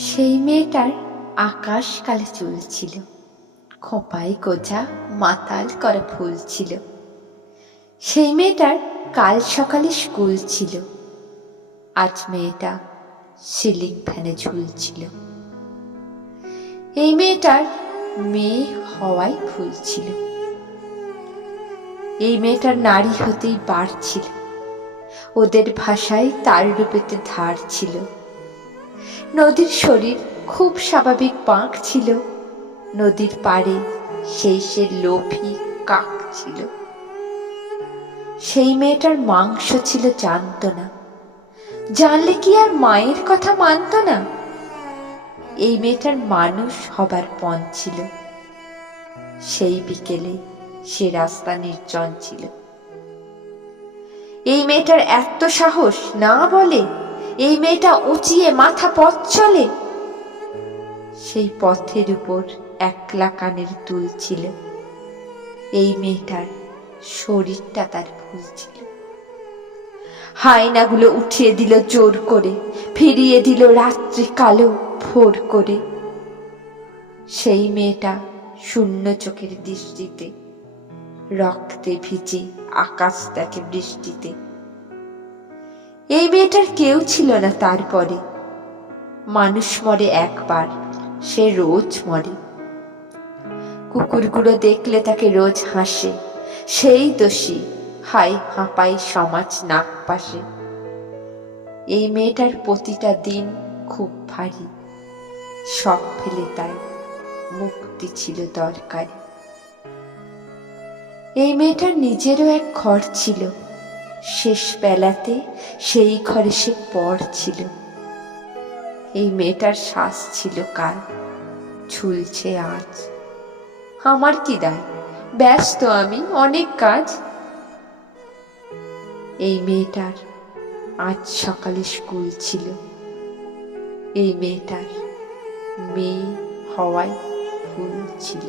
সেই মেয়েটার আকাশ কালে চুল ছিল, খোঁপায় গোজা মাতাল করা ফুল ছিল। সেই মেয়েটার কাল সকালে স্কুল ছিল, আজ মেয়েটা সিলিং ফ্যানে ঝুলছিল। এই মেয়েটার মেয়ে হওয়াই ভুল ছিল। এই মেয়েটার নারী হতেই বাড়ছিল, ওদের ভাষায় তার রূপেতে ধার ছিল। নদীর শরীর খুব স্বাভাবিক বাঁক ছিল, নদীর পাড়ে সেই সে লোভী কাক ছিল। সেই মেয়েটার মাংস ছিল জানত না, জানলে কি আর মায়ের কথা মানত না। এই মেয়েটার মানুষ হবার পণ ছিল, সেই বিকেলে সে রাস্তা নির্জন ছিল। এই মেয়েটার এত সাহস না বলে, এই মেয়েটা উঁচিয়ে মাথা পথ চলে। সেই পথের উপর একলা কানের দুল ছিল, এই মেয়েটার শরীরটা তার ভুল ছিল। হায়নাগুলো উঠিয়ে দিল জোর করে, ফিরিয়ে দিল রাত্রি কালো ভোর করে। সেই মেয়েটা শূন্য চোখের দৃষ্টিতে রক্তে ভিজে আকাশ দেখে বৃষ্টিতে। এই মেয়েটার কেউ ছিল না তারপরে, মানুষ মরে একবার, সে রোজ মরে। কুকুরগুলো দেখলে তাকে রোজ হাসে, সেই দোষী হাই হাঁপাই সমাজ নাক পাশে। এই মেয়েটার প্রতিটা দিন খুব ভারী, সব ফেলে তাই মুক্তি ছিল দরকারি। এই মেয়েটার নিজেরও এক ঘর ছিল, শেষ বেলাতে সেই ঘরে সে পর ছিল। এই মেয়েটার শ্বাস ছিল কাল, ঝুলছে আজ। আমার কি দায়, ব্যস্ত আমি, অনেক কাজ। এই মেয়েটার আজ সকালে স্কুল ছিল, এই মেয়েটার মেয়ে হওয়ায় ভুল ছিল।